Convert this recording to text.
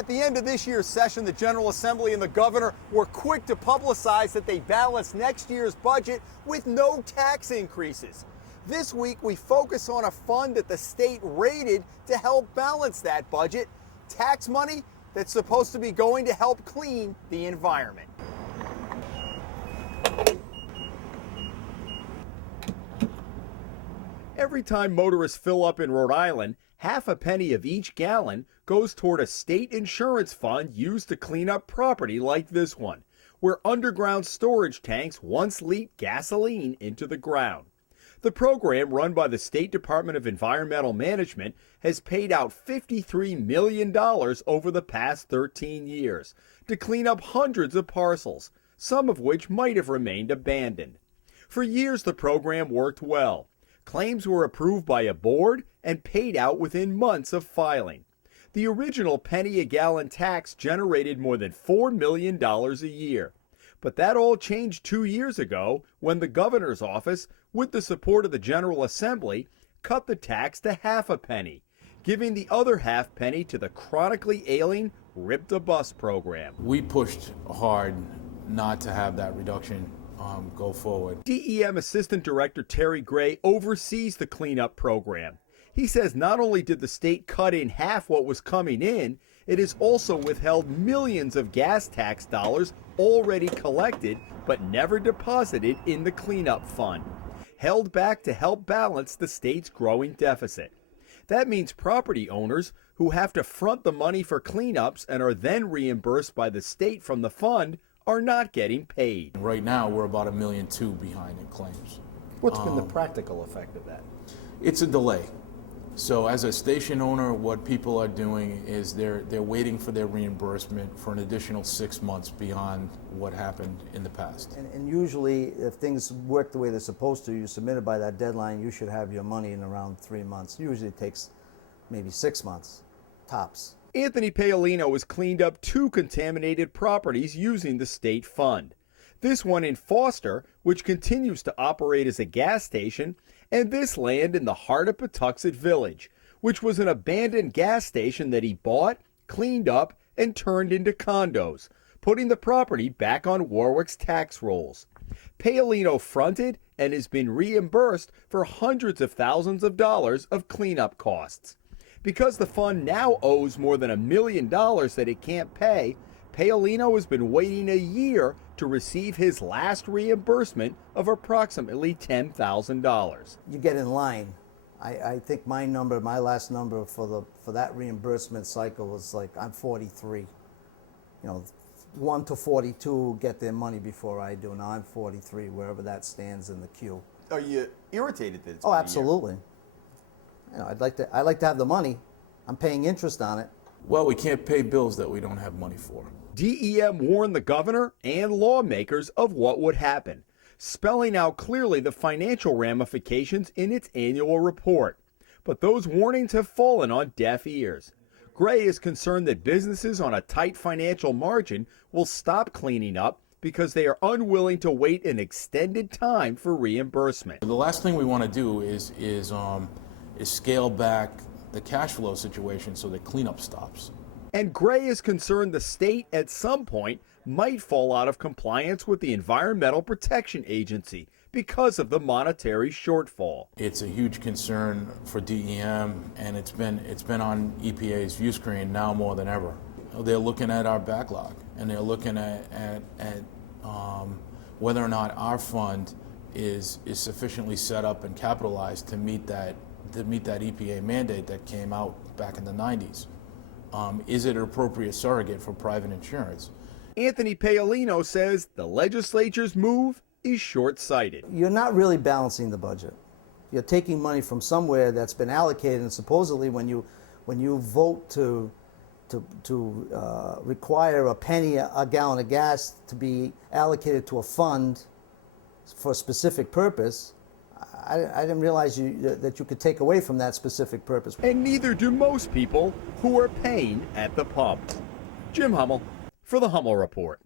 At the end of this year's session, the General Assembly and the governor were quick to publicize that they balanced next year's budget with no tax increases. This week, we focus on a fund that the state raided to help balance that budget, tax money that's supposed to be going to help clean the environment. Every time motorists fill up in Rhode Island, half a penny of each gallon goes toward a state insurance fund used to clean up property like this one, where underground storage tanks once leaked gasoline into the ground. The program, run by the State Department of Environmental Management, has paid out $53 million over the past 13 years to clean up hundreds of parcels, some of which might have remained abandoned. For years, the program worked well. Claims were approved by a board and paid out within months of filing. The original penny-a-gallon tax generated more than $4 million a year. But that all changed 2 years ago when the governor's office, with the support of the General Assembly, cut the tax to half a penny, giving the other half penny to the chronically ailing Rip-the-Bus program. We pushed hard not to have that reduction go forward. DEM Assistant Director Terry Gray oversees the cleanup program. He says not only did the state cut in half what was coming in, it has also withheld millions of gas tax dollars already collected but never deposited in the cleanup fund, held back to help balance the state's growing deficit. That means property owners who have to front the money for cleanups and are then reimbursed by the state from the fund are not getting paid. Right now, we're about $1.2 million behind in claims. What's been the practical effect of that? It's a delay. So as a station owner, what people are doing is they're waiting for their reimbursement for an additional 6 months beyond what happened in the past. And usually, if things work the way they're supposed to, you submit it by that deadline, you should have your money in around 3 months. Usually it takes maybe 6 months, tops. Anthony Paolino has cleaned up 2 contaminated properties using the state fund. This one in Foster, which continues to operate as a gas station, and this land in the heart of Patuxent Village, which was an abandoned gas station that he bought, cleaned up, and turned into condos, putting the property back on Warwick's tax rolls. Paolino fronted and has been reimbursed for hundreds of thousands of dollars of cleanup costs. Because the fund now owes more than $1 million that it can't pay, Paolino has been waiting a year to receive his last reimbursement of approximately $10,000. You get in line. I think my last number for that reimbursement cycle was like, I'm 43. 1 to 42 get their money before I do. Now I'm 43, wherever that stands in the queue. Are you irritated that it's Oh, been a year? absolutely. I'd like to have the money. I'm paying interest on it. Well, we can't pay bills that we don't have money for. DEM warned the governor and lawmakers of what would happen, spelling out clearly the financial ramifications in its annual report. But those warnings have fallen on deaf ears. Gray is concerned that businesses on a tight financial margin will stop cleaning up because they are unwilling to wait an extended time for reimbursement. The last thing we want to do is scale back the cash flow situation so that cleanup stops. And Gray is concerned the state at some point might fall out of compliance with the Environmental Protection Agency because of the monetary shortfall. It's a huge concern for DEM, and it's been on EPA's view screen now more than ever. They're looking at our backlog, and they're looking at whether or not our fund is sufficiently set up and capitalized to meet that EPA mandate that came out back in the 90s. Is it an appropriate surrogate for private insurance? Anthony Paolino says the legislature's move is short-sighted. You're not really balancing the budget. You're taking money from somewhere that's been allocated, and supposedly when you vote to require a penny a gallon of gas to be allocated to a fund for a specific purpose, I didn't realize that you could take away from that specific purpose. And neither do most people who are paying at the pump. Jim Hummel for the Hummel Report.